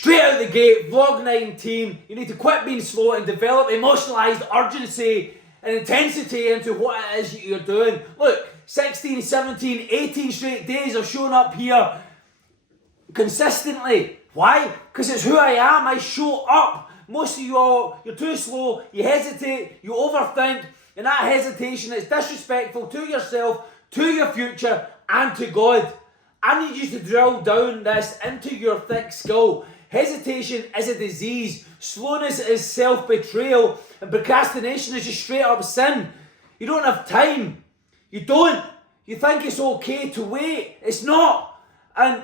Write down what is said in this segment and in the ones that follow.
Straight out the gate, vlog 19, you need to quit being slow and develop emotionalised urgency and intensity into what it is you're doing. Look, 16, 17, 18 straight days of showing up here consistently. Why? Because it's who I am. I show up. Most of you all, you're too slow, you hesitate, you overthink, and that hesitation is disrespectful to yourself, to your future, and to God. I need you to drill down this into your thick skull. Hesitation is a disease. Slowness is self-betrayal. And procrastination is just straight up sin. You don't have time. You don't. You think it's okay to wait. It's not. And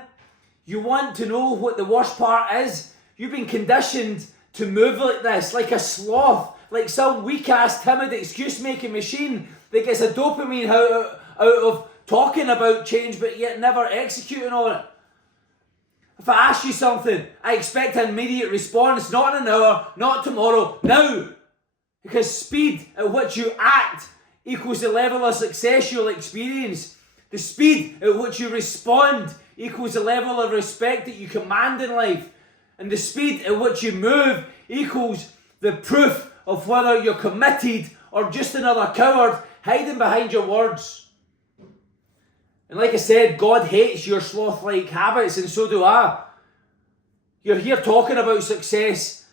you want to know what the worst part is? You've been conditioned to move like this, like a sloth, like some weak-ass, timid, excuse-making machine that gets a dopamine out of talking about change but yet never executing on it. If I ask you something, I expect an immediate response, not in an hour, not tomorrow, now. Because speed at which you act equals the level of success you'll experience. The speed at which you respond equals the level of respect that you command in life. And the speed at which you move equals the proof of whether you're committed or just another coward hiding behind your words. And like I said, God hates your sloth-like habits, and so do I. You're here talking about success,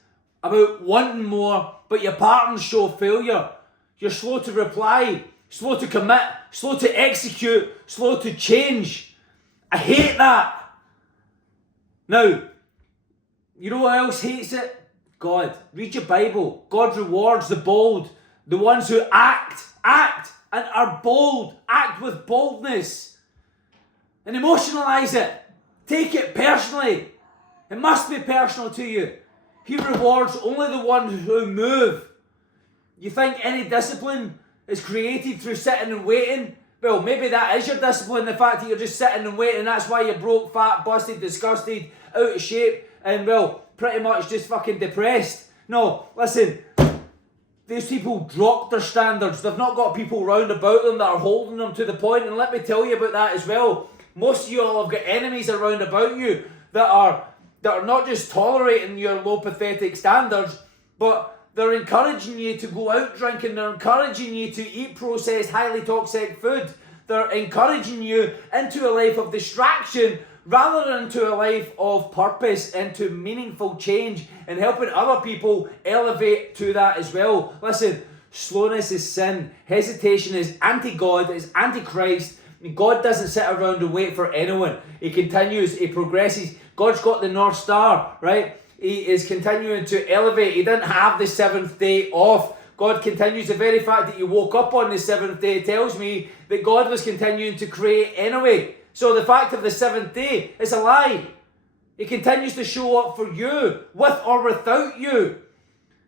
about wanting more, but your patterns show failure. You're slow to reply, slow to commit, slow to execute, slow to change. I hate that. Now, you know what else hates it? God. Read your Bible. God rewards the bold, the ones who act, and are bold. Act with boldness. And emotionalize it. Take it personally. It must be personal to you. He rewards only the ones who move. You think any discipline is created through sitting and waiting? Well, maybe that is your discipline, the fact that you're just sitting and waiting. That's why you're broke, fat, busted, disgusted, out of shape, and well, pretty much just fucking depressed. No, listen. These people drop their standards. They've not got people round about them that are holding them to the point. And let me tell you about that as well. Most of you all have got enemies around about you that are not just tolerating your low pathetic standards, but they're encouraging you to go out drinking. They're encouraging you to eat processed, highly toxic food. They're encouraging you into a life of distraction rather than into a life of purpose, into meaningful change and helping other people elevate to that as well. Listen, slowness is sin. Hesitation is anti-God, it's anti-Christ. God doesn't sit around and wait for anyone. He continues, he progresses. God's got the North Star, right? He is continuing to elevate. He didn't have the seventh day off. God continues. The very fact that you woke up on the seventh day tells me that God was continuing to create anyway. So the fact of the seventh day is a lie. He continues to show up for you, with or without you.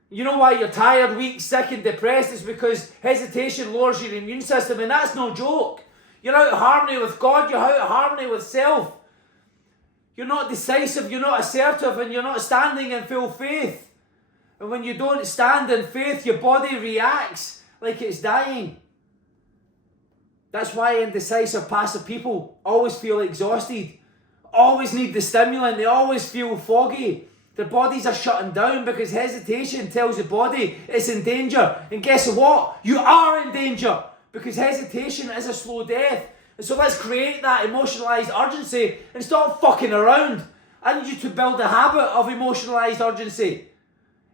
You know why you're tired, weak, sick and depressed? It's because hesitation lowers your immune system, and that's no joke. You're out of harmony with God, you're out of harmony with self. You're not decisive, you're not assertive, and you're not standing in full faith. And when you don't stand in faith, your body reacts like it's dying. That's why indecisive, passive people always feel exhausted, always need the stimulant, they always feel foggy. Their bodies are shutting down because hesitation tells the body it's in danger. And guess what? You are in danger because hesitation is a slow death. And so let's create that emotionalised urgency and stop fucking around. I need you to build a habit of emotionalised urgency.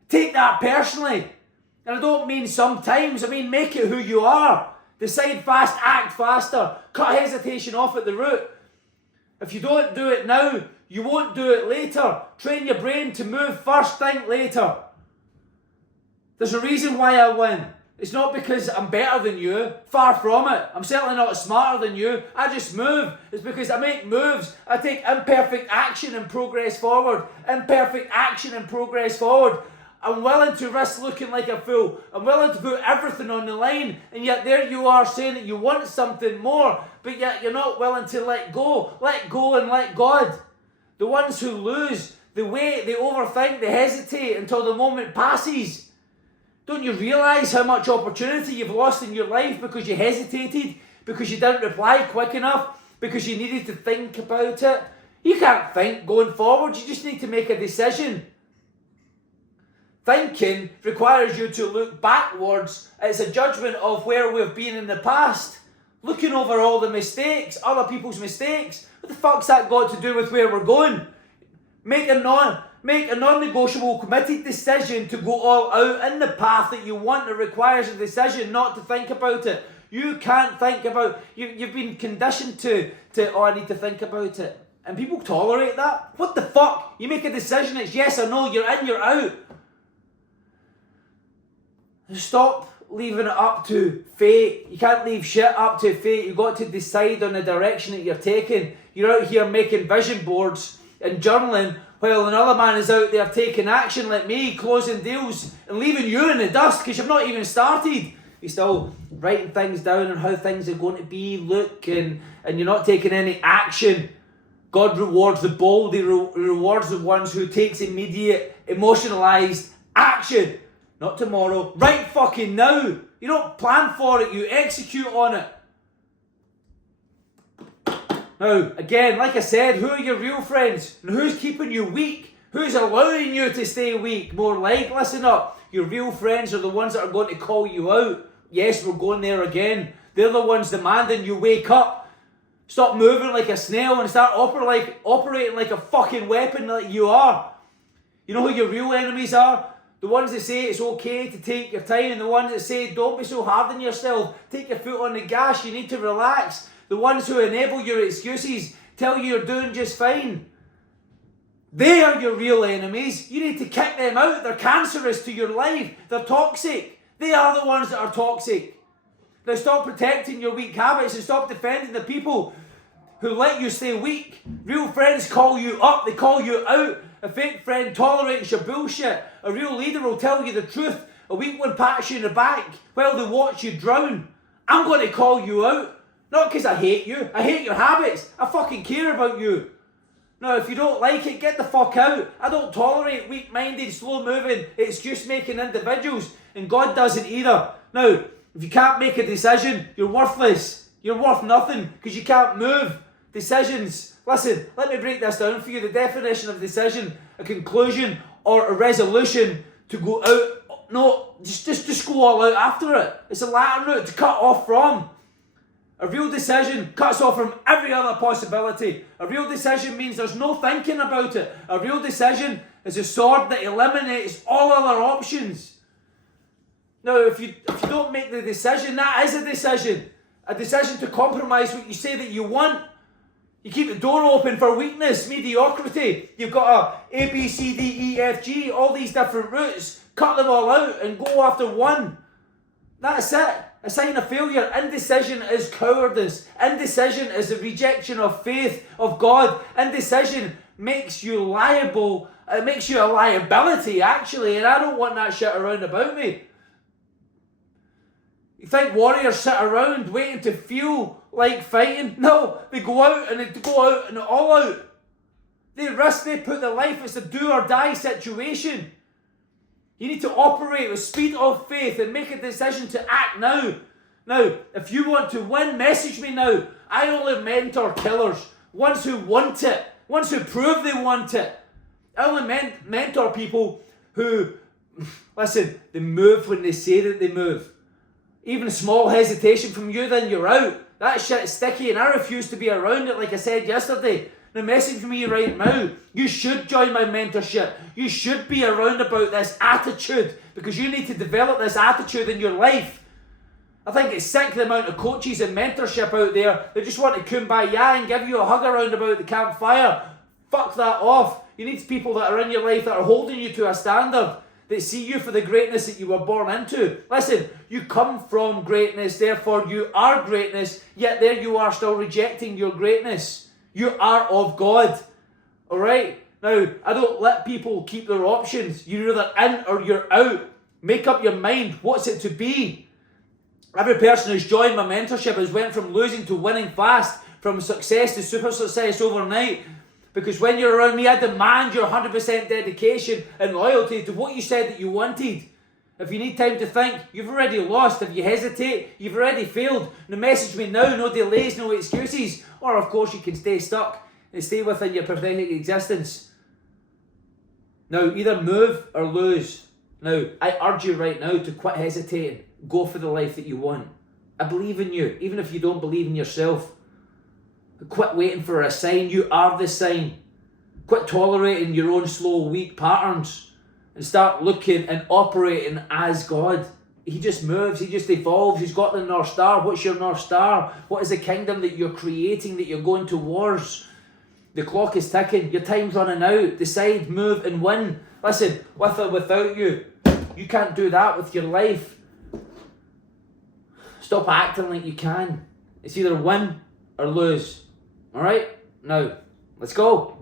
Take that personally. And I don't mean sometimes, I mean make it who you are. Decide fast, act faster. Cut hesitation off at the root. If you don't do it now, you won't do it later. Train your brain to move first, think later. There's a reason why I win. It's not because I'm better than you. Far from it. I'm certainly not smarter than you. I just move. It's because I make moves. I take imperfect action and progress forward. Imperfect action and progress forward. I'm willing to risk looking like a fool. I'm willing to put everything on the line. And yet there you are saying that you want something more. But yet you're not willing to let go. Let go and let God. The ones who lose, they wait, they overthink, they hesitate until the moment passes. Don't you realise how much opportunity you've lost in your life because you hesitated, because you didn't reply quick enough, because you needed to think about it? You can't think going forward, you just need to make a decision. Thinking requires you to look backwards. It's a judgment of where we've been in the past. Looking over all the mistakes, other people's mistakes. What the fuck's that got to do with where we're going? Make a non-negotiable committed decision to go all out in the path that you want. It requires a decision not to think about it. You can't think about, you've been conditioned to, oh, I need to think about it. And people tolerate that. What the fuck? You make a decision, it's yes or no, you're in, you're out. Stop leaving it up to fate. You can't leave shit up to fate. You've got to decide on the direction that you're taking. You're out here making vision boards and journaling while another man is out there taking action like me, closing deals and leaving you in the dust because you've not even started. You're still writing things down on how things are going to be, look, and you're not taking any action. God rewards the bold. He rewards the ones who takes immediate, emotionalized action. Not tomorrow, right fucking now. You don't plan for it, you execute on it. Now, again, like I said, who are your real friends? And who's keeping you weak? Who's allowing you to stay weak? More like, listen up, your real friends are the ones that are going to call you out. Yes, we're going there again. They're the ones demanding you wake up. Stop moving like a snail and start operating like a fucking weapon like you are. You know who your real enemies are? The ones that say it's okay to take your time, and the ones that say don't be so hard on yourself, take your foot on the gas, you need to relax. The ones who enable your excuses, tell you you're doing just fine. They are your real enemies. You need to kick them out. They're cancerous to your life. They're toxic. They are the ones that are toxic. Now stop protecting your weak habits and stop defending the people who let you stay weak. Real friends call you up, they call you out. A fake friend tolerates your bullshit. A real leader will tell you the truth. A weak one pats you in the back while they watch you drown. I'm going to call you out. Not because I hate you. I hate your habits. I fucking care about you. Now, if you don't like it, get the fuck out. I don't tolerate weak-minded, slow-moving, excuse-making individuals. And God doesn't either. Now, if you can't make a decision, you're worthless. You're worth nothing because you can't move. Decisions. Listen, let me break this down for you. The definition of decision, a conclusion or a resolution to go out. No, just go all out after it. It's a Latin root to cut off from. A real decision cuts off from every other possibility. A real decision means there's no thinking about it. A real decision is a sword that eliminates all other options. Now, if you don't make the decision, that is a decision. A decision to compromise what you say that you want. You keep the door open for weakness, mediocrity. You've got a B, C, D, E, F, G, all these different routes. Cut them all out and go after one. That's it. A sign of failure. Indecision is cowardice. Indecision is a rejection of faith of God. Indecision makes you liable. It makes you a liability, actually. And I don't want that shit around about me. You think warriors sit around waiting to feel like fighting? No, they go out and all out. They risk, they put their life, it's a do or die situation. You need to operate with speed of faith and make a decision to act now. Now, if you want to win, message me now. I only mentor killers, ones who want it, ones who prove they want it. I only mentor people who, listen, they move when they say that they move. Even a small hesitation from you, then you're out. That shit's sticky and I refuse to be around it like I said yesterday. Now message me right now. You should join my mentorship. You should be around about this attitude because you need to develop this attitude in your life. I think it's sick the amount of coaches and mentorship out there that just want to kumbaya and give you a hug around about the campfire. Fuck that off. You need people that are in your life that are holding you to a standard. That see you for the greatness that you were born into. Listen, you come from greatness, therefore you are greatness, yet there you are still rejecting your greatness. You are of God. Alright? Now, I don't let people keep their options. You're either in or you're out. Make up your mind. What's it to be? Every person who's joined my mentorship has went from losing to winning fast, from success to super success overnight. Because when you're around me, I demand your 100% dedication and loyalty to what you said that you wanted. If you need time to think, you've already lost. If you hesitate, you've already failed. Now message me now, no delays, no excuses. Or of course you can stay stuck and stay within your pathetic existence. Now, either move or lose. Now, I urge you right now to quit hesitating. Go for the life that you want. I believe in you, even if you don't believe in yourself. Quit waiting for a sign. You are the sign. Quit tolerating your own slow, weak patterns and start looking and operating as God. He just moves. He just evolves. He's got the North Star. What's your North Star? What is the kingdom that you're creating, that you're going towards? The clock is ticking. Your time's running out. Decide, move, and win. Listen, with or without you, you can't do that with your life. Stop acting like you can. It's either win or lose. All right? Now, let's go.